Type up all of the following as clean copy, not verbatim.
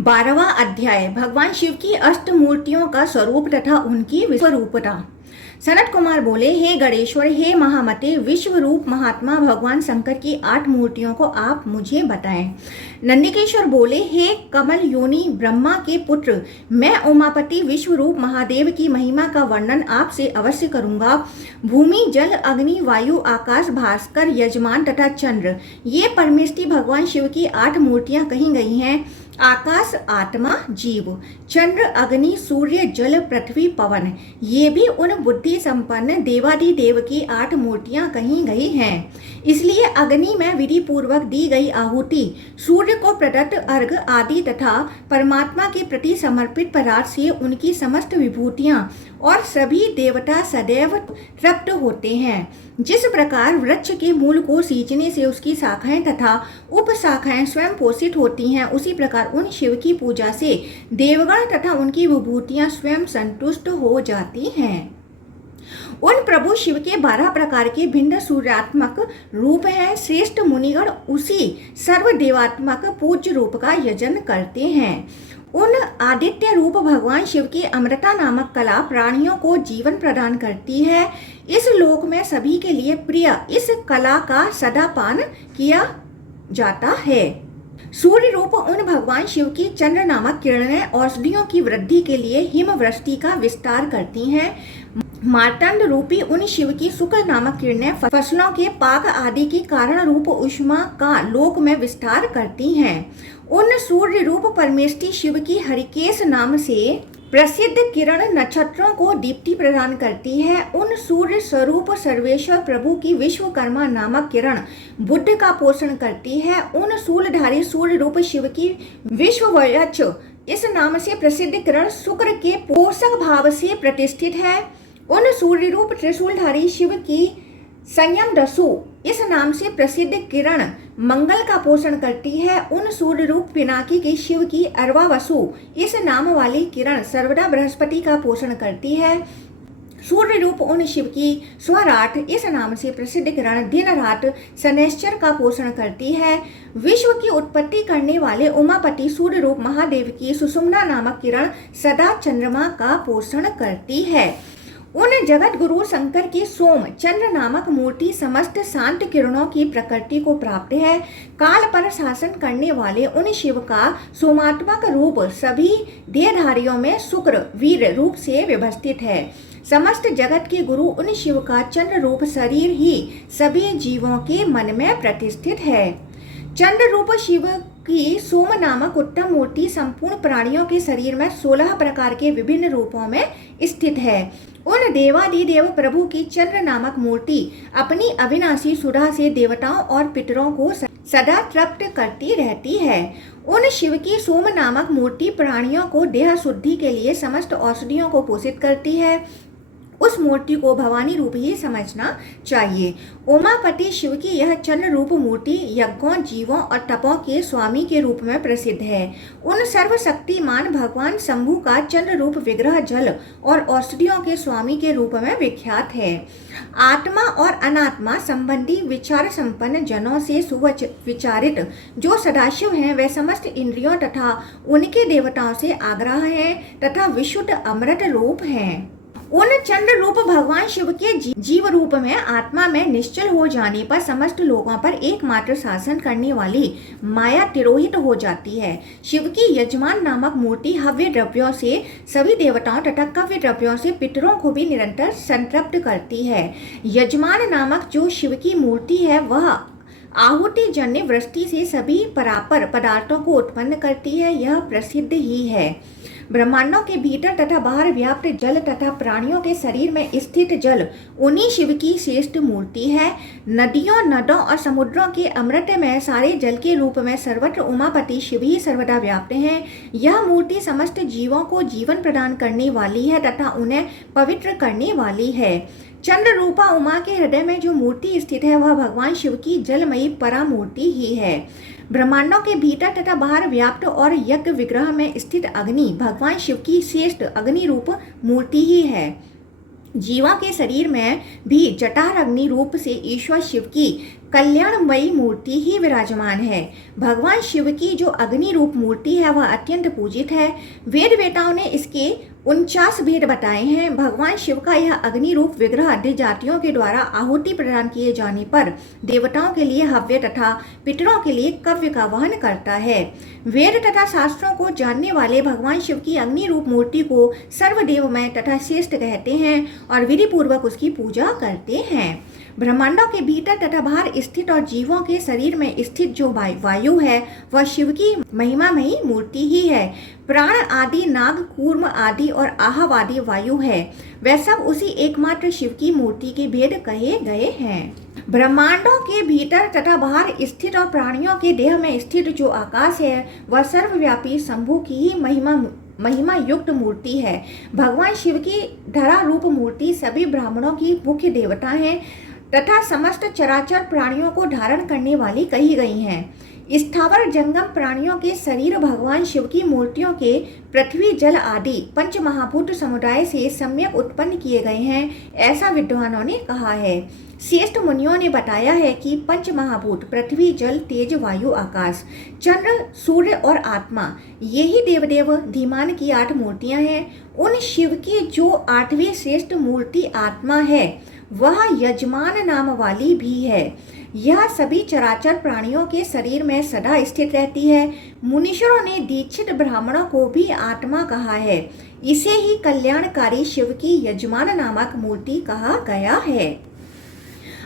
12वां अध्याय भगवान शिव की अष्टमूर्तियों का स्वरूप तथा उनकी विश्वरूपता। सनत कुमार बोले, हे गणेश्वर, हे महामते, विश्व रूप महात्मा भगवान शंकर की 8 मूर्तियों को आप मुझे बताएं। नंदिकेश्वर बोले, हे कमल योनि ब्रह्मा के पुत्र, मैं उमापति विश्व रूप महादेव की महिमा का वर्णन आपसे अवश्य करूंगा। भूमि, जल, अग्नि, वायु, आकाश, भास्कर, यजमान तथा चंद्र, ये परमेष्टि भगवान शिव की 8 मूर्तियां कही गई हैं। आकाश आत्मा जीव, चंद्र अग्नि, सूर्य जल, पृथ्वी पवन, ये भी उन बुद्धि संपन्न देवादिदेव की 8 मूर्तियां कही गई हैं। इसलिए अग्नि में विधि पूर्वक दी गई आहुति, सूर्य को प्रदत्त अर्घ आदि तथा परमात्मा के प्रति समर्पित पदार्थ से उनकी समस्त विभूतियां और सभी देवता सदैव तृप्त होते हैं। जिस प्रकार वृक्ष के मूल को सींचने से उसकी शाखाएं तथा उपशाखाएं स्वयं पोषित होती हैं, उसी प्रकार उन शिव की पूजा से देवगण तथा उनकी विभूतियां स्वयं संतुष्ट हो जाती हैं। उन प्रभु शिव के 12 प्रकार के भिन्न सूर्यात्मक रूप हैं। श्रेष्ठ मुनिगण उसी सर्वदेवात्मक पूज्य रूप का यजन करते हैं। उन आदित्य रूप भगवान शिव की अमृता नामक कला प्राणियों को जीवन प्रदान करती है। इस लोक में सभी के लिए प्रिय इस कला का सदा पान किया जाता है। सूर्य रूप उन भगवान शिव की चंद्र नामक किरणें औषधियों की वृद्धि के लिए हिमवृष्टि का विस्तार करती हैं। मार्तंड रूपी उन शिव की शुक्ल नामक किरणें फसलों के पाक आदि के कारण रूप उष्मा का लोक में विस्तार करती हैं। उन सूर्य रूप परमेष्टि शिव की हरिकेश नाम से प्रसिद्ध किरण नक्षत्रों को दीप्ति प्रदान करती है। उन सूर्य स्वरूप सर्वेश्वर प्रभु की विश्वकर्मा नामक किरण बुद्ध का पोषण करती है। उन शूलधारी सूर्य रूप शिव की विश्ववक्ष इस नाम से प्रसिद्ध किरण शुक्र के पोषक भाव से प्रतिष्ठित है। उन सूर्य रूप त्रिशूलधारी शिव की संयम दसु इस नाम से प्रसिद्ध किरण मंगल का पोषण करती है। उन सूर्य रूप पिनाकी की शिव की अरवा वसु इस नाम वाली किरण सर्वदा बृहस्पति का पोषण करती है। सूर्य रूप उन शिव की स्वराट इस नाम से प्रसिद्ध किरण दिन रात शनैश्चर का पोषण करती है। विश्व की उत्पत्ति करने वाले उमापति सूर्य रूप महादेव की सुषुम्ना नामक किरण सदा चंद्रमा का पोषण करती है। उन जगत गुरु शंकर की सोम चंद्र नामक मूर्ति समस्त शांत किरणों की प्रकृति को प्राप्त है। काल पर शासन करने वाले उन शिव का सोमात्मक रूप सभी देहधारियों में शुक्र वीर रूप से व्यवस्थित है। समस्त जगत के गुरु उन शिव का चंद्र रूप शरीर ही सभी जीवों के मन में प्रतिष्ठित है। चंद्र रूप शिव की सोम नामक उत्तम मूर्ति संपूर्ण प्राणियों के शरीर में 16 प्रकार के विभिन्न रूपों में स्थित है। उन देवादिदेव प्रभु की चंद्र नामक मूर्ति अपनी अविनाशी सुधा से देवताओं और पितरों को सदा तृप्त करती रहती है। उन शिव की सोम नामक मूर्ति प्राणियों को देह शुद्धि के लिए समस्त औषधियों को पोषित करती है। उस मूर्ति को भवानी रूप ही समझना चाहिए। उमापति शिव की यह चंद्र रूप मूर्ति यज्ञों, जीवों और तपों के स्वामी के रूप में प्रसिद्ध है। उन सर्वशक्तिमान भगवान शंभु का चंद्र रूप विग्रह जल और औषधियों के स्वामी के रूप में विख्यात है। आत्मा और अनात्मा संबंधी विचार संपन्न जनों से सुविचारित जो सदाशिव हैं, वे समस्त इंद्रियों तथा उनके देवताओं से आग्रह हैं तथा विशुद्ध अमृत रूप हैं। उन चंद्र रूप भगवान शिव के जीव रूप में आत्मा में निश्चल हो जाने पर समस्त लोगों पर एकमात्र शासन करने वाली माया तिरोहित हो जाती है। शिव की यजमान नामक मूर्ति हव्य द्रव्यों से सभी देवताओं तथा कव्य द्रव्यों से पितरों को भी निरंतर संतृप्त करती है। यजमान नामक जो शिव की मूर्ति है, वह आहुति जन्य वृष्टि से सभी परापर पदार्थों को उत्पन्न करती है। यह प्रसिद्ध ही है। ब्रह्मांडों के भीतर तथा बाहर व्याप्त जल तथा प्राणियों के शरीर में स्थित जल उन्हीं शिव की श्रेष्ठ मूर्ति है। नदियों, नदों और समुद्रों के अमृत में सारे जल के रूप में सर्वत्र उमापति शिव ही सर्वदा व्याप्त हैं। यह मूर्ति समस्त जीवों को जीवन प्रदान करने वाली है तथा उन्हें पवित्र करने वाली है। चंद्र रूपा उमा के हृदय में जो मूर्ति स्थित है, वह भगवान शिव की जलमयी परा मूर्ति ही है। ब्रह्मांडों के भीतर तथा बाहर व्याप्त और यज्ञ विग्रह में स्थित अग्नि भगवान शिव की श्रेष्ठ अग्नि रूप मूर्ति ही है। जीवा के शरीर में भी जटार अग्नि रूप से ईश्वर शिव की कल्याणमयी मूर्ति ही विराजमान है। भगवान शिव की जो अग्नि रूप मूर्ति है वह अत्यंत पूजित है। वेद वेताओं ने इसके 49 भेद बताए हैं। भगवान शिव का यह अग्नि रूप विग्रह अधिक जातियों के द्वारा आहुति प्रदान किए जाने पर देवताओं के लिए हव्य तथा पितरों के लिए कव्य का वहन करता है। वेद तथा शास्त्रों को जानने वाले भगवान शिव की अग्नि रूप मूर्ति को सर्वदेवमय तथा श्रेष्ठ कहते हैं और विधि पूर्वक उसकी पूजा करते हैं। ब्रह्मांडों के भीतर तथा बाहर स्थित और जीवों के शरीर में स्थित जो वायु है वह शिव की महिमामयी मूर्ति ही है। प्राण आदि, नाग, कूर्म आदि और आहव आदि वायु है, वह सब उसी एकमात्र शिव की मूर्ति के भेद कहे गए हैं। ब्रह्मांडों के भीतर तथा बाहर स्थित और प्राणियों के देह में स्थित जो आकाश है वह सर्वव्यापी शंभु की ही महिमा युक्त मूर्ति है। भगवान शिव की धरा रूप मूर्ति सभी ब्राह्मणों की मुख्य देवता है तथा समस्त चराचर प्राणियों को धारण करने वाली कही गई हैं। स्थावर जंगम प्राणियों के शरीर भगवान शिव की मूर्तियों के पृथ्वी, जल आदि पंच महाभूत समुदाय से सम्यक उत्पन्न किए गए हैं, ऐसा विद्वानों ने कहा है। श्रेष्ठ मुनियों ने बताया है कि पंच महाभूत पृथ्वी, जल, तेज, वायु, आकाश, चंद्र, सूर्य और आत्मा, यही देवदेव धीमान की 8 मूर्तियां हैं। उन शिव की जो 8वीं श्रेष्ठ मूर्ति आत्मा है वह यजमान नाम वाली भी है। यह सभी चराचर प्राणियों के शरीर में सदा स्थित रहती है। मुनीश्वरों ने दीक्षित ब्राह्मणों को भी आत्मा कहा है। इसे ही कल्याणकारी शिव की यजमान नामक मूर्ति कहा गया है।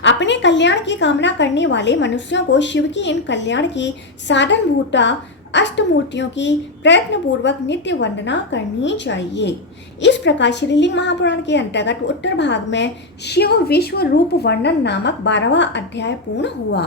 अपने कल्याण की कामना करने वाले मनुष्यों को शिव की इन कल्याण की साधनभूता अष्टमूर्तियों की प्रयत्न पूर्वक नित्य वंदना करनी चाहिए। इस प्रकार श्रीलिंग महापुराण के अंतर्गत उत्तर भाग में शिव विश्व रूप वर्णन नामक 12वां अध्याय पूर्ण हुआ।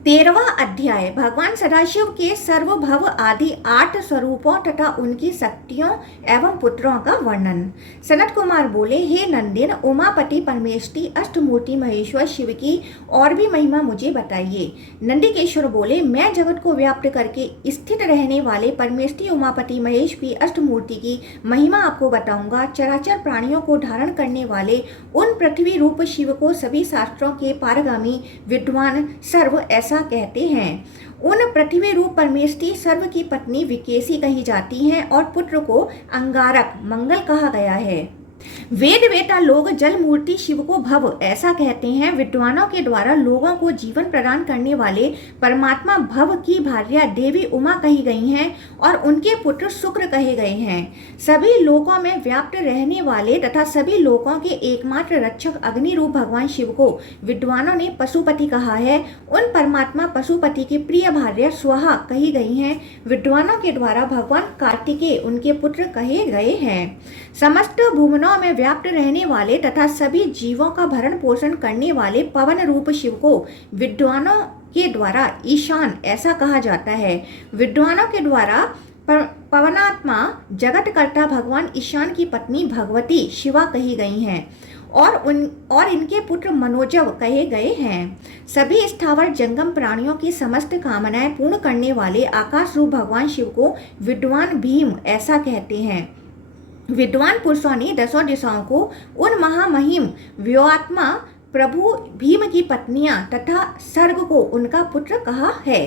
13वां अध्याय भगवान सदाशिव के सर्वभव आदि 8 स्वरूपों तथा उनकी शक्तियों एवं पुत्रों का वर्णन। सनत कुमार बोले, हे नंदिन, उमापति परमेष्टि अष्टमूर्ति महेश्वर शिव की और भी महिमा मुझे बताइए। नंदिकेश्वर बोले, मैं जगत को व्याप्त करके स्थित रहने वाले परमेष्टि उमापति महेश की अष्टमूर्ति की महिमा आपको बताऊंगा। चराचर प्राणियों को धारण करने वाले उन पृथ्वी रूप शिव को सभी शास्त्रों के पारगामी विद्वान सर्व ऐसा कहते हैं। उन पृथ्वी रूप परमेष्टि सर्व की पत्नी विकेसी कही जाती हैं और पुत्र को अंगारक मंगल कहा गया है। वेद वेता लोग जल मूर्ति शिव को भव ऐसा कहते हैं। विद्वानों के द्वारा लोगों को जीवन प्रदान करने वाले परमात्मा भव की भार्या देवी उमा कही गई हैं और उनके पुत्र शुक्र कहे गए हैं। सभी लोकों में व्याप्त रहने वाले तथा सभी लोकों के एकमात्र रक्षक अग्नि रूप भगवान शिव को विद्वानों ने पशुपति कहा है। उन परमात्मा पशुपति की प्रिय भार्या स्वाहा कही गई हैं। विद्वानों के द्वारा भगवान कार्तिकेय उनके पुत्र कहे गए हैं। समस्त भुवनों में व्याप्त रहने वाले तथा सभी जीवों का भरण पोषण करने वाले पवन रूप शिव को विद्वानों के द्वारा ईशान ऐसा कहा जाता है। विद्वानों के द्वारा पवनात्मा जगतकर्ता भगवान ईशान की पत्नी भगवती शिवा कही गई हैं और इनके पुत्र मनोजव कहे गए हैं। सभी स्थावर जंगम प्राणियों की समस्त कामनाएं पूर्ण करने वाले आकाश रूप भगवान शिव को विद्वान भीम ऐसा कहते हैं। विद्वान पुरुषों ने 10 दिशाओं को उन महामहिम व्योआत्मा प्रभु भीम की पत्नियां तथा सर्ग को उनका पुत्र कहा है।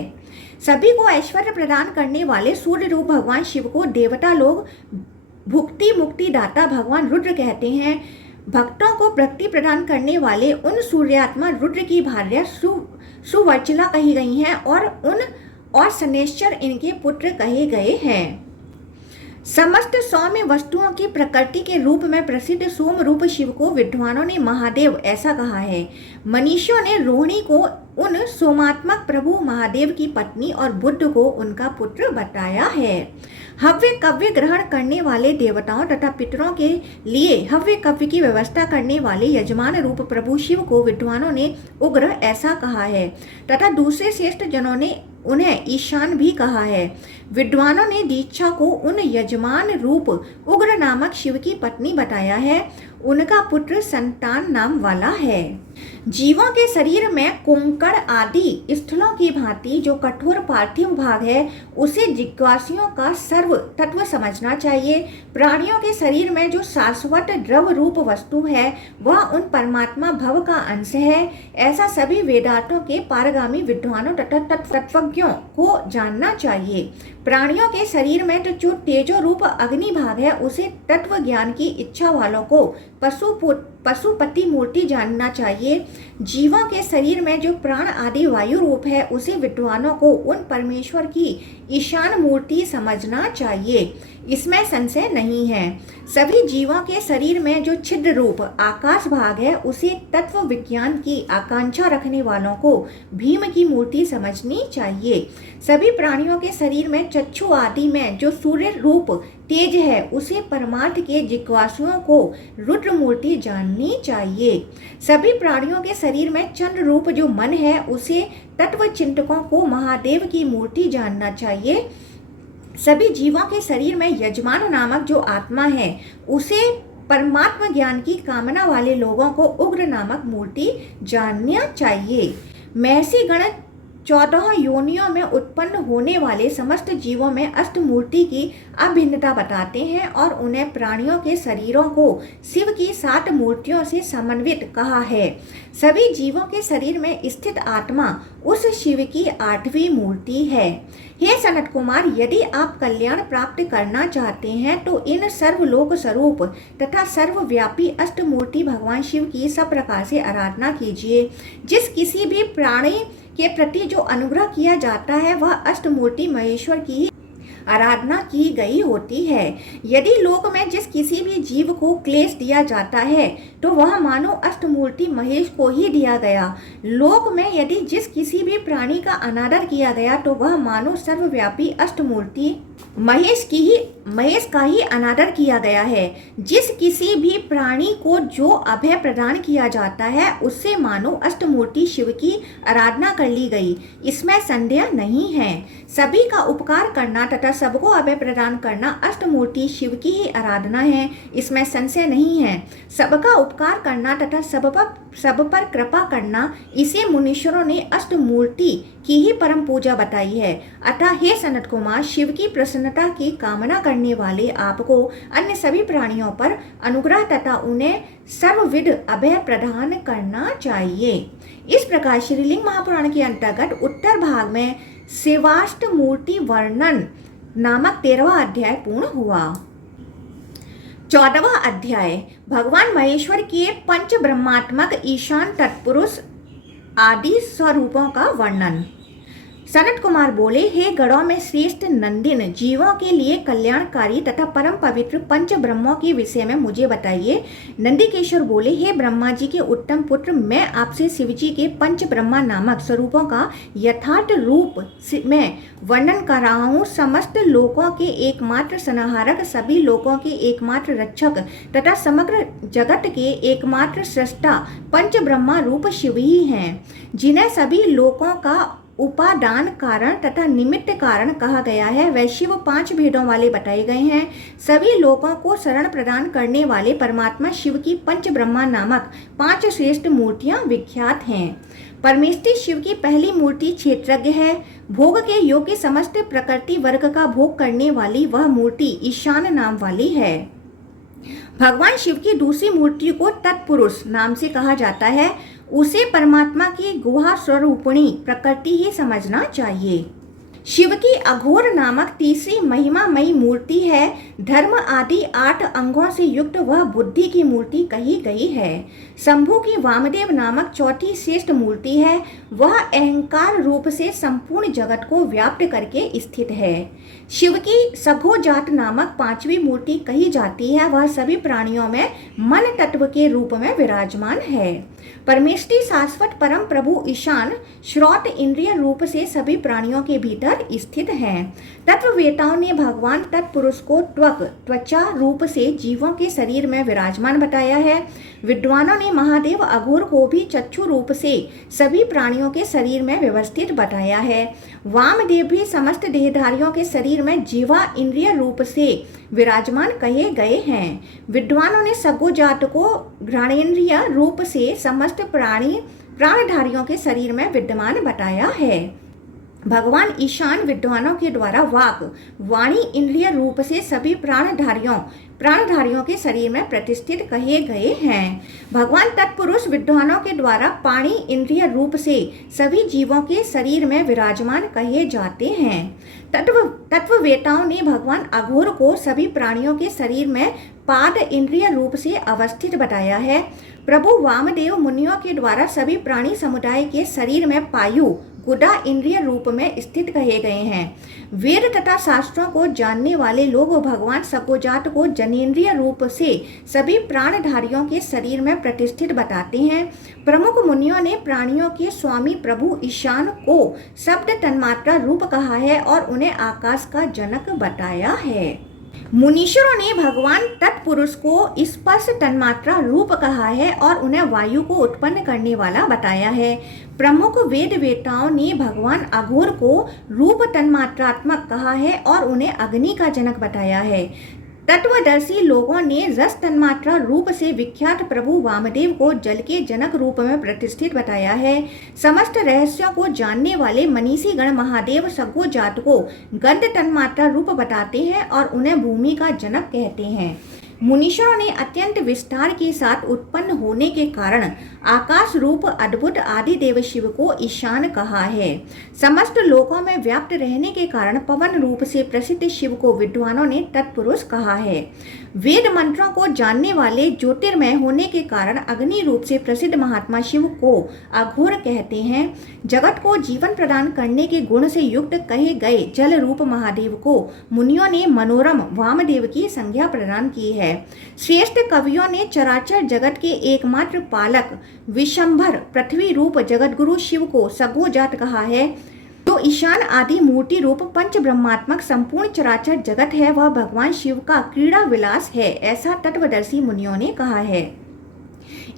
सभी को ऐश्वर्य प्रदान करने वाले सूर्य रूप भगवान शिव को देवता लोग भुक्ति मुक्ति दाता भगवान रुद्र कहते हैं। भक्तों को भक्ति प्रदान करने वाले उन सूर्यात्मा रुद्र की भार्या सुवर्चला कही गई हैं और शनेश्वर इनके पुत्र कहे गए हैं। समस्त सौम्य वस्तुओं की प्रकृति के रूप में प्रसिद्ध सोम रूप शिव को विद्वानों ने महादेव ऐसा कहा है। मनीषियों ने रोहिणी को उन सोमात्मक प्रभु महादेव की पत्नी और बुद्ध को उनका पुत्र बताया है। हव्य कव्य ग्रहण करने वाले देवताओं तथा पितरों के लिए हव्य कव्य की व्यवस्था करने वाले यजमान रूप प्रभु शिव को विद्वानों ने उग्र ऐसा कहा है तथा दूसरे श्रेष्ठ जनों ने उन्हें ईशान भी कहा है। विद्वानों ने दीक्षा को उन यजमान रूप उग्र नामक शिव की पत्नी बताया है। उनका पुत्र संतान नाम वाला है। जीवों के शरीर में कोंकण आदि स्थलों की भांति जो कठोर पार्थिव भाग है उसे जिज्ञासुओं का सर्व तत्व समझना चाहिए। प्राणियों के शरीर में जो शाश्वत द्रव रूप वस्तु है वह उन परमात्मा भव का अंश है। ऐसा सभी वेदांतों के पारगामी विद्वानों तथा तत्वज्ञों को जानना चाहिए। प्राणियों के शरीर में तो जो तेजो रूप अग्नि भाग है उसे तत्व ज्ञान की इच्छा वालों को पशुपति मूर्ति जानना चाहिए। जीवों के शरीर में जो प्राण आदि वायु रूप है उसे विद्वानों को उन परमेश्वर की ईशान मूर्ति समझना चाहिए, इसमें संशय नहीं है। सभी जीवों के शरीर में जो छिद्र रूप आकाश भाग है उसे तत्व विज्ञान की आकांक्षा रखने वालों को भीम की मूर्ति समझनी चाहिए। सभी प्राणियों के शरीर में चक्षु आदि में जो सूर्य रूप तेज है उसे परमार्थ के जिज्ञासुओं को रुद्र मूर्ति जाननी चाहिए। सभी प्राणियों के शरीर में चंद्र रूप जो मन है उसे तत्व चिंतकों को महादेव की मूर्ति जानना चाहिए। सभी जीवों के शरीर में यजमान नामक जो आत्मा है उसे परमात्मा ज्ञान की कामना वाले लोगों को उग्र नामक मूर्ति जानना चाहिए। महर्षि गण 14 योनियों में उत्पन्न होने वाले समस्त जीवों में अष्टमूर्ति की अभिन्नता बताते हैं और उन्हें प्राणियों के शरीरों को शिव की 7 मूर्तियों से समन्वित कहा है। सभी जीवों के शरीर में स्थित आत्मा उस शिव की 8वीं मूर्ति है। हे सनत कुमार, यदि आप कल्याण प्राप्त करना चाहते हैं तो इन सर्वलोक स्वरूप तथा सर्वव्यापी अष्टमूर्ति भगवान शिव की सब प्रकार से आराधना कीजिए। जिस किसी भी प्राणी के प्रति जो अनुग्रह किया जाता है वह अष्टमूर्ति महेश्वर की आराधना की गई होती है। यदि लोक में जिस किसी भी जीव को क्लेश दिया जाता है तो वह मानो अष्टमूर्ति महेश को ही दिया गया। लोक में यदि जिस किसी भी प्राणी का अनादर किया गया तो वह मानो सर्वव्यापी अष्टमूर्ति महेश का ही अनादर किया गया है। जिस किसी भी प्राणी को जो अभय प्रदान किया जाता है उससे मानो अष्टमूर्ति शिव की आराधना कर ली गई, इसमें संदेह नहीं है। सभी का उपकार करना तथा सबको अभय प्रदान करना अष्टमूर्ति शिव की ही आराधना है, इसमें संशय नहीं है। सबका उपकार करना तथा सब पर कृपा करना इसे मुनीश्वरों ने अष्टमूर्ति की ही परम पूजा बताई है। अतः हे सनत कुमार, शिव की प्रसन्नता की कामना करने वाले आपको अन्य सभी प्राणियों पर अनुग्रह तथा उन्हें सर्वविध अभय प्रदान करना चाहिए। इस प्रकार श्रीलिंग महापुराण के अंतर्गत उत्तर भाग में शिवाष्टमूर्ति वर्णन नामक 13वां अध्याय पूर्ण हुआ। 14वां अध्याय भगवान महेश्वर के पंच ब्रह्मात्मक ईशान तत्पुरुष आदि स्वरूपों का वर्णन। सनत कुमार बोले, हे गणों में श्रेष्ठ नंदिन, जीवों के लिए कल्याणकारी तथा परम पवित्र पंच ब्रह्मों के विषय में मुझे बताइए। नंदिकेश्वर बोले, हे ब्रह्मा जी के उत्तम पुत्र, मैं आपसे शिव जी के पंच ब्रह्मा नामक स्वरूपों का यथार्थ रूप में वर्णन कर रहा हूँ। समस्त लोकों के एकमात्र संहारक, सभी लोकों के एकमात्र रक्षक तथा समग्र जगत के एकमात्र सृष्टा पंच ब्रह्मा रूप शिव ही हैं, जिन्हें सभी लोकों का उपादान कारण तथा निमित्त कारण कहा गया है। वह शिव 5 भेदों वाले बताए गए हैं। सभी लोगों को शरण प्रदान करने वाले परमात्मा शिव की पंच ब्रह्मा नामक 5 श्रेष्ठ मूर्तियां विख्यात हैं। परमेष्ठी शिव की पहली मूर्ति क्षेत्रज्ञ है। भोग के योग्य समस्त प्रकृति वर्ग का भोग करने वाली वह मूर्ति ईशान नाम वाली है। भगवान शिव की दूसरी मूर्ति को तत्पुरुष नाम से कहा जाता है। उसे परमात्मा की गुहा स्वरूपिणी प्रकृति ही समझना चाहिए। शिव की अघोर नामक तीसरी महिमामयी मूर्ति है। धर्म आदि 8 अंगों से युक्त वह बुद्धि की मूर्ति कही गई है। शंभु की वामदेव नामक चौथी श्रेष्ठ मूर्ति है। वह अहंकार रूप से संपूर्ण जगत को व्याप्त करके स्थित है। शिव की सघोजात नामक 5वीं मूर्ति कही जाती है। वह सभी प्राणियों में मन तत्व के रूप में विराजमान है। परमेष्ठी शाश्वत परम प्रभु ईशान श्रोत इंद्रिय रूप से सभी प्राणियों के भीतर अंदर स्थित हैं। तत्ववेताओं ने भगवान तत्पुरुष को त्वचा रूप से जीवों के शरीर में विराजमान बताया है। विद्वानों ने महादेव अघोर को भी चक्षु रूप से सभी प्राणियों के शरीर में व्यवस्थित बताया है। वामदेव भी समस्त देहधारियों के शरीर में जीवा इंद्रिय रूप से विराजमान कहे गए हैं। विद्वानों ने सगोजात को घ्राणेन्द्रिय रूप से समस्त प्राणधारियों के शरीर में विद्यमान बताया है। भगवान ईशान विद्वानों के द्वारा वाणी इंद्रिय रूप से सभी प्राणधारियों के शरीर में प्रतिष्ठित कहे गए हैं। भगवान तत्पुरुष विद्वानों के द्वारा पाणी इंद्रिय रूप से सभी जीवों के शरीर में विराजमान कहे जाते हैं। तत्ववेताओं ने भगवान अघोर को सभी प्राणियों के शरीर में पाद इंद्रिय रूप से अवस्थित बताया है। प्रभु वामदेव मुनियों के द्वारा सभी प्राणी समुदाय के शरीर में पायु गुदा इंद्रिय रूप में स्थित कहे गए हैं। वेद तथा शास्त्रों को जानने वाले लोग भगवान सकोजात को जनेन्द्रिय रूप से सभी प्राणधारियों के शरीर में प्रतिष्ठित बताते हैं। प्रमुख मुनियों ने प्राणियों के स्वामी प्रभु ईशान को शब्द तन्मात्रा रूप कहा है और उन्हें आकाश का जनक बताया है। मुनीश्वरों ने भगवान तत्पुरुष को स्पर्श तन्मात्रा रूप कहा है और उन्हें वायु को उत्पन्न करने वाला बताया है। प्रमुख वेदवेताओं ने भगवान अघोर को रूप तन्मात्रात्मक कहा है और उन्हें अग्नि का जनक बताया है। तत्वदर्शी लोगों ने रस तन्मात्रा रूप से विख्यात प्रभु वामदेव को जल के जनक रूप में प्रतिष्ठित बताया है। समस्त रहस्यों को जानने वाले मनीषी गण महादेव सगोजात को गंध तन्मात्रा रूप बताते हैं और उन्हें भूमि का जनक कहते हैं। मुनीश्वरों ने अत्यंत विस्तार के साथ उत्पन्न होने के कारण आकाश रूप अद्भुत आदि देव शिव को ईशान कहा है। समस्त लोकों में व्याप्त रहने के कारण पवन रूप से प्रसिद्ध शिव को विद्वानों ने तत्पुरुष कहा है। वेद मंत्रों को जानने वाले ज्योतिर्मय होने के कारण अग्नि रूप से प्रसिद्ध महात्मा शिव को अघोर कहते हैं। जगत को जीवन प्रदान करने के गुण से युक्त कहे गए जल रूप महादेव को मुनियों ने मनोरम वामदेव की संज्ञा प्रदान की है। श्रेष्ठ कवियों ने चराचर जगत के एकमात्र पालक विशंभर पृथ्वी रूप जगतगुरु शिव को सगोजात कहा है। जो ईशान आदि मूर्ति रूप पंच ब्रह्मात्मक संपूर्ण चराचर जगत है वह भगवान शिव का क्रीड़ा विलास है, ऐसा तत्वदर्शी मुनियों ने कहा है।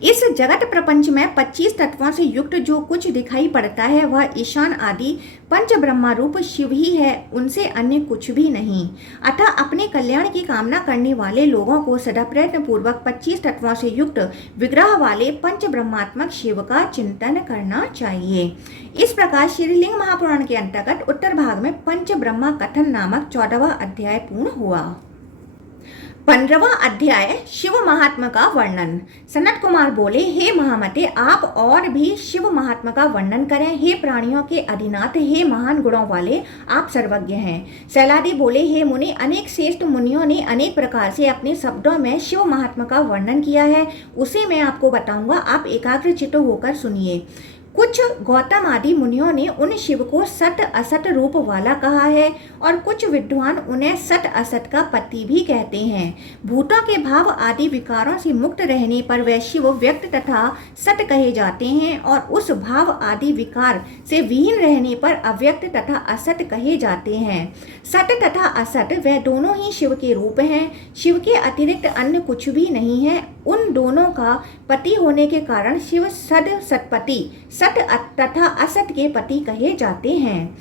इस जगत प्रपंच में 25 तत्वों से युक्त जो कुछ दिखाई पड़ता है वह ईशान आदि पंच ब्रह्मा रूप शिव ही है, उनसे अन्य कुछ भी नहीं। अतः अपने कल्याण की कामना करने वाले लोगों को सदा प्रयत्न पूर्वक 25 तत्वों से युक्त विग्रह वाले पंच ब्रह्मात्मक शिव का चिंतन करना चाहिए। इस प्रकार श्रीलिंग महापुराण के अंतर्गत उत्तर भाग में पंच ब्रह्मा कथन नामक 14वां अध्याय पूर्ण हुआ। 15वां अध्याय शिव महात्मा का वर्णन। सनत कुमार बोले, हे महामते, आप और भी शिव महात्मा का वर्णन करें। हे प्राणियों के अधिनाथ, हे महान गुणों वाले, आप सर्वज्ञ हैं। सैलादी बोले, हे मुनि, अनेक श्रेष्ठ मुनियों ने अनेक प्रकार से अपने शब्दों में शिव महात्मा का वर्णन किया है, उसे मैं आपको बताऊंगा, आप एकाग्रचित्त होकर सुनिए। कुछ गौतम आदि मुनियों ने उन शिव को सत असत रूप वाला कहा है और कुछ विद्वान उन्हें सत असत का पति भी कहते हैं। भूतों के भाव आदि विकारों से मुक्त रहने पर वह शिव व्यक्त तथा सत कहे जाते हैं और उस भाव आदि विकार से विहीन रहने पर अव्यक्त तथा असत कहे जाते हैं। सत तथा असत वह दोनों ही शिव के रूप हैं। शिव के अतिरिक्त अन्य कुछ भी नहीं है। उन दोनों का पति होने के कारण शिव सतपति सत तथा असत के पति कहे जाते हैं।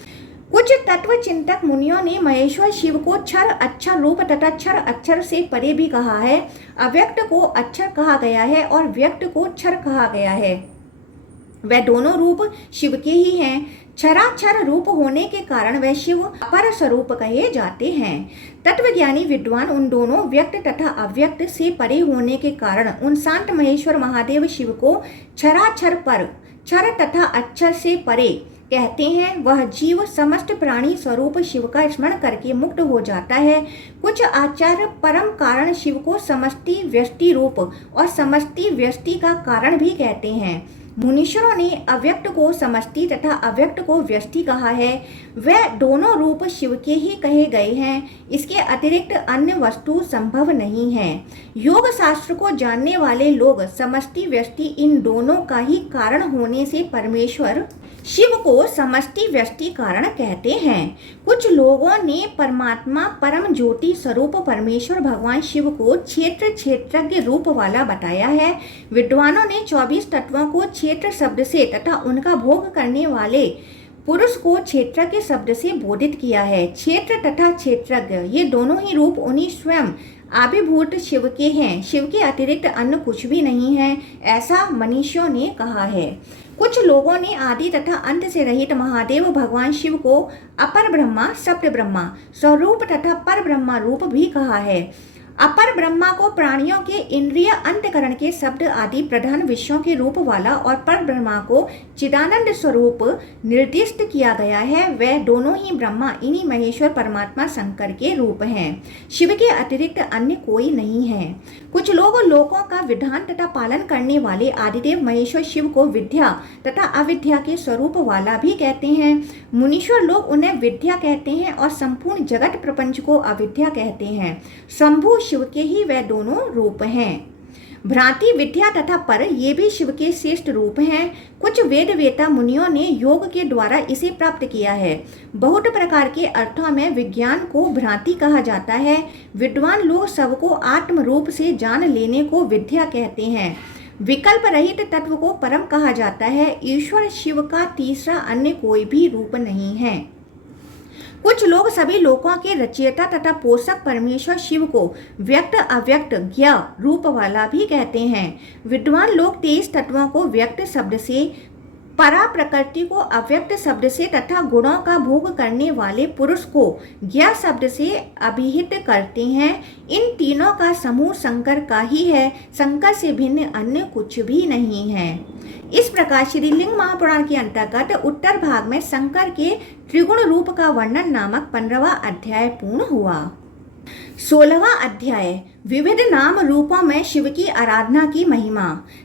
कुछ तत्व चिंतक मुनियों ने महेश्वर शिव को क्षर अक्षर रूप तथा क्षर अक्षर से परे भी कहा है। अव्यक्त को अक्षर कहा गया है और व्यक्त को क्षर कहा गया है। वह दोनों रूप शिव के ही हैं। क्षराक्षर रूप होने के कारण वह शिव अपर स्वरूप कहे जाते हैं। तत्वज्ञानी विद्वान उन दोनों व्यक्त तथा अव्यक्त से परे होने के कारण उन शांत महेश्वर महादेव शिव को क्षराक्षर पर क्षर तथा अक्षर से परे कहते हैं। वह जीव समस्त प्राणी स्वरूप शिव का स्मरण करके मुक्त हो जाता है। कुछ आचार्य परम कारण शिव को समष्टि व्यष्टि रूप और समष्टि व्यष्टि का कारण भी कहते हैं। मुनीश्वरों ने अव्यक्त को समष्टि तथा अव्यक्त को व्यष्टि कहा है। वह दोनों रूप शिव के ही कहे गए हैं। इसके अतिरिक्त अन्य वस्तु संभव नहीं है। योग शास्त्र को जानने वाले लोग समष्टि व्यष्टि इन दोनों का ही कारण होने से परमेश्वर शिव को समष्टि व्यष्टि कारण कहते हैं। कुछ लोगों ने परमात्मा परम ज्योति स्वरूप परमेश्वर भगवान शिव को क्षेत्रज्ञ रूप वाला बताया है। विद्वानों ने 24 तत्वों को क्षेत्र शब्द से तथा उनका भोग करने वाले पुरुष को क्षेत्रज्ञ शब्द से बोधित किया है। क्षेत्र तथा क्षेत्रज्ञ ये दोनों ही रूप उन्हीं स्वयं आविर्भूत शिव के हैं। शिव के अतिरिक्त अन्य कुछ भी नहीं है, ऐसा मनीषियों ने कहा है। कुछ लोगों ने आदि तथा अंत से रहित महादेव भगवान शिव को अपर ब्रह्मा, सप्त ब्रह्मा स्वरूप तथा पर ब्रह्मा रूप भी कहा है। अपर ब्रह्मा को प्राणियों के इंद्रिय अंतकरण के शब्द आदि प्रधान विषयों के रूप वाला और पर ब्रह्मा को चिदानंद स्वरूप निर्दिष्ट किया गया है। वह दोनों ही ब्रह्मा इन्हीं महेश्वर परमात्मा शंकर के रूप हैं। शिव के अतिरिक्त अन्य कोई नहीं है। कुछ लोग लोकों का विधान तथा पालन करने वाले आदिदेव महेश्वर शिव को विद्या तथा अविद्या के स्वरूप वाला भी कहते हैं। मुनीश्वर लोग उन्हें विद्या कहते हैं और संपूर्ण जगत प्रपंच को अविद्या कहते हैं। शंभु शिव के ही वह दोनों रूप हैं। भ्रांति, विद्या तथा पर ये भी शिव के श्रेष्ठ रूप हैं। कुछ वेद वेता मुनियों ने योग के द्वारा इसे प्राप्त किया है। बहुत प्रकार के अर्थों में विज्ञान को भ्रांति कहा जाता है। विद्वान लोग सबको आत्म रूप से जान लेने को विद्या कहते हैं। विकल्प रहित तत्व को परम कहा जाता है। ईश्वर शिव का तीसरा अन्य कोई भी रूप नहीं है। कुछ लोग सभी लोकों के रचयिता तथा पोषक परमेश्वर शिव को व्यक्त अव्यक्त ज्ञ रूप वाला भी कहते हैं। विद्वान लोग 23 तत्वों को व्यक्त शब्द से, परा प्रकृति को अव्यक्त शब्द से तथा गुणों का भोग करने वाले पुरुष को ज्ञ शब्द से अभिहित करते हैं। इन तीनों का समूह शंकर का ही है। शंकर से भिन्न अन्य कुछ भी नहीं है। इस प्रकार श्रीलिंग महापुराण के अंतर्गत उत्तर भाग में शंकर के त्रिगुण रूप का वर्णन नामक 15वां अध्याय पूर्ण हुआ। 16वां अध्याय विविध नाम रूपों में शिव की आराधना की महिमा।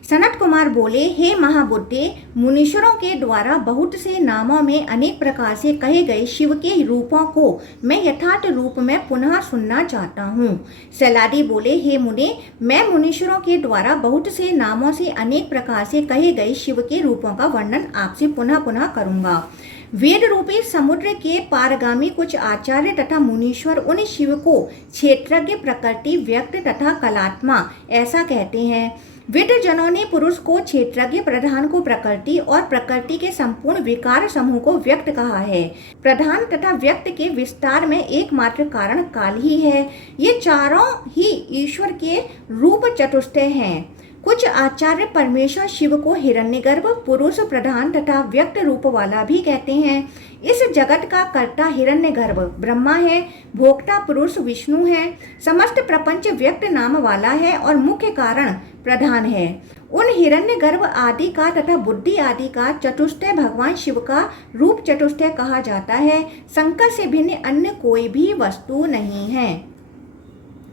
सनत कुमार बोले, हे महाबुद्धे, मुनीश्वरों के द्वारा बहुत से नामों में अनेक प्रकार से कहे गए शिव के रूपों को मैं यथार्थ रूप में पुनः सुनना चाहता हूँ। सैलादी बोले, हे मुने, मैं मुनीश्वरों के द्वारा बहुत से नामों से अनेक प्रकार से कहे गए शिव के रूपों का वर्णन आपसे पुनः पुनः करूँगा। वेद रूपी समुद्र के पारगामी कुछ आचार्य तथा मुनीश्वर उन शिव को क्षेत्रज्ञ, प्रकृति, व्यक्त तथा कलात्मा ऐसा कहते हैं। विद जनों ने पुरुष को क्षेत्रज्ञ, प्रधान को प्रकृति और प्रकृति के संपूर्ण विकार समूह को व्यक्त कहा है। प्रधान तथा व्यक्त के विस्तार में एकमात्र कारण काल ही है। ये चारों ही ईश्वर के रूप चतुष्टय हैं। कुछ आचार्य परमेश्वर शिव को हिरण्यगर्भ, पुरुष, प्रधान तथा व्यक्त रूप वाला भी कहते हैं। इस जगत का कर्ता हिरण्यगर्भ ब्रह्मा है, भोक्ता पुरुष विष्णु है, समस्त प्रपंच व्यक्त नाम वाला है और मुख्य कारण प्रधान है। उन हिरण्यगर्भ आदि का तथा बुद्धि आदि का चतुष्टय भगवान शिव का रूप चतुष्टय कहा जाता है। शंकर से भिन्न अन्य कोई भी वस्तु नहीं है।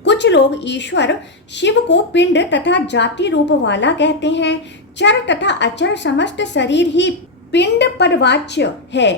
कुछ लोग ईश्वर शिव को पिंड तथा जाति रूप वाला कहते हैं। चर तथा अचर समस्त शरीर ही पिंड पदवाच्य है।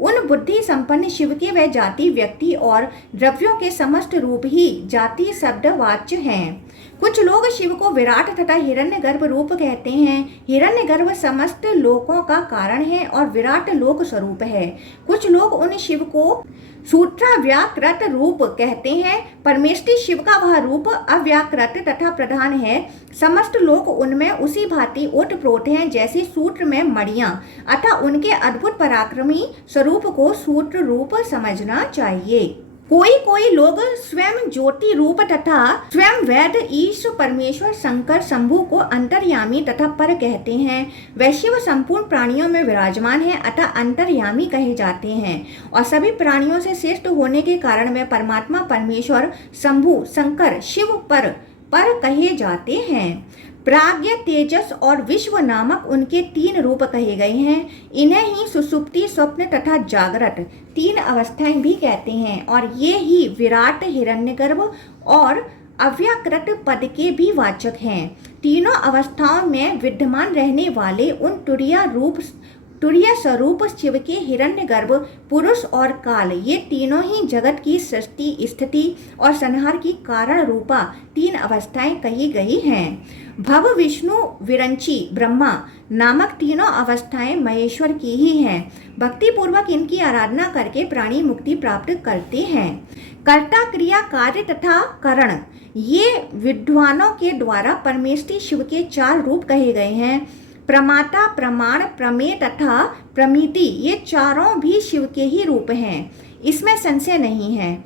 उन बुद्धि संपन्न शिव के वह जाति, व्यक्ति और द्रव्यों के समस्त रूप ही जाति शब्द वाच्य हैं। कुछ लोग शिव को विराट तथा हिरण्यगर्भ रूप कहते हैं। हिरण्यगर्भ समस्त लोकों का कारण है और विराट लोक स्वरूप है। कुछ लोग उन शिव को सूत्राव्याकृत रूप कहते हैं। परमेष्टि शिव का वह रूप अव्याकृत तथा प्रधान है। समस्त लोक उनमें उसी भांति ओतप्रोत हैं जैसे सूत्र में मणियां, अतः उनके अद्भुत पराक्रमी स्वरूप को सूत्र रूप समझना चाहिए। कोई लोग स्वयं ज्योति रूप तथा स्वयं वेद ईश परमेश्वर शंकर शंभु को अंतर्यामी तथा पर कहते हैं। वह शिव संपूर्ण प्राणियों में विराजमान है, अतः अंतर्यामी कहे जाते हैं और सभी प्राणियों से श्रेष्ठ होने के कारण वे परमात्मा परमेश्वर शंभु शंकर शिव पर कहे जाते हैं। प्राज्ञ, तेजस और विश्व नामक उनके 3 रूप कहे गए हैं। इन्हें ही सुषुप्ति, स्वप्न तथा जागृत 3 अवस्थाएं भी कहते हैं और ये ही विराट, हिरण्यगर्भ और अव्याकृत पद के भी वाचक हैं। तीनों अवस्थाओं में विद्यमान रहने वाले उन तुरीय स्वरूप शिव के हिरण्यगर्भ, पुरुष और काल, ये तीनों ही जगत की सृष्टि, स्थिति और संहार की कारण रूपा तीन अवस्थाएं कही गई हैं। भव, विष्णु, विरंची, ब्रह्मा नामक तीनों अवस्थाएं महेश्वर की ही हैं। भक्ति पूर्वक इनकी आराधना करके प्राणी मुक्ति प्राप्त करते हैं। कर्ता, क्रिया, कार्य तथा करण, ये विद्वानों के द्वारा परमेष्टि शिव के चार रूप कहे गए हैं। प्रमाता, प्रमाण, प्रमेय तथा प्रमिति, ये चारों भी शिव के ही रूप हैं, इसमें संशय नहीं है।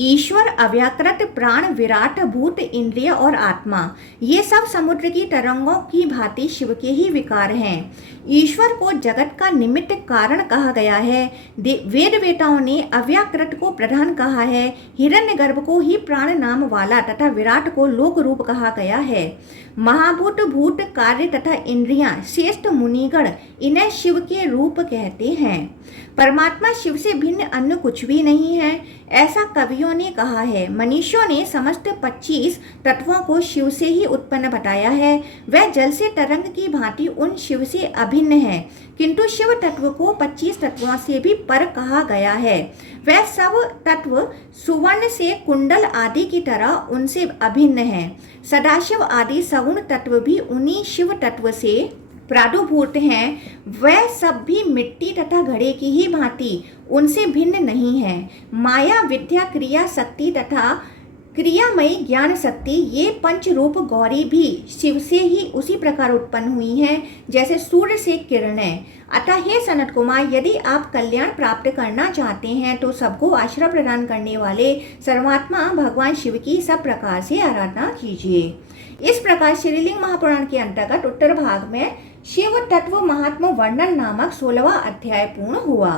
ईश्वर, अव्याकृत, प्राण, विराट, भूत, इंद्रिय और आत्मा, ये सब समुद्र की तरंगों की भांति शिव के ही विकार हैं। ईश्वर को जगत का निमित्त कारण कहा गया है। वेद वेताओं ने अव्याकृत को प्रधान कहा है, हिरण्यगर्भ को ही प्राण नाम वाला तथा विराट को लोक रूप कहा गया है। महाभूत, भूत, कार्य तथा इंद्रियां, श्रेष्ठ मुनिगण इन्हें शिव के रूप कहते हैं। परमात्मा शिव से भिन्न अन्य कुछ भी नहीं है, ऐसा कवियों ने कहा है। मनीषियों ने समस्त 25 तत्वों को शिव से ही उत्पन्न बताया है। वह जल से तरंग की भांति उन शिव से अभिन्न है, किंतु शिव तत्व को 25 तत्वों से भी पर कहा गया है। वह सब तत्व सुवर्ण से कुंडल आदि की तरह उनसे अभिन्न है। सदाशिव आदि सगुण तत्व भी उन्हीं शिव तत्व से प्रादुर्भूत हैं। वह सब भी मिट्टी तथा घड़े की ही भांति उनसे भिन्न नहीं है। माया, विद्या, क्रिया शक्ति तथा क्रियामयी ज्ञान शक्ति, ये पंच रूप गौरी भी शिव से ही उसी प्रकार उत्पन्न हुई हैं जैसे सूर्य से किरणें। अतः हे सनत कुमार, यदि आप कल्याण प्राप्त करना चाहते हैं तो सबको आश्रय प्रदान करने वाले सर्वात्मा भगवान शिव की सब प्रकार से आराधना कीजिए। इस प्रकार श्रीलिंग महापुराण के अंतर्गत उत्तर भाग में शिव तत्व महात्म वर्णन नामक 16वां अध्याय पूर्ण हुआ।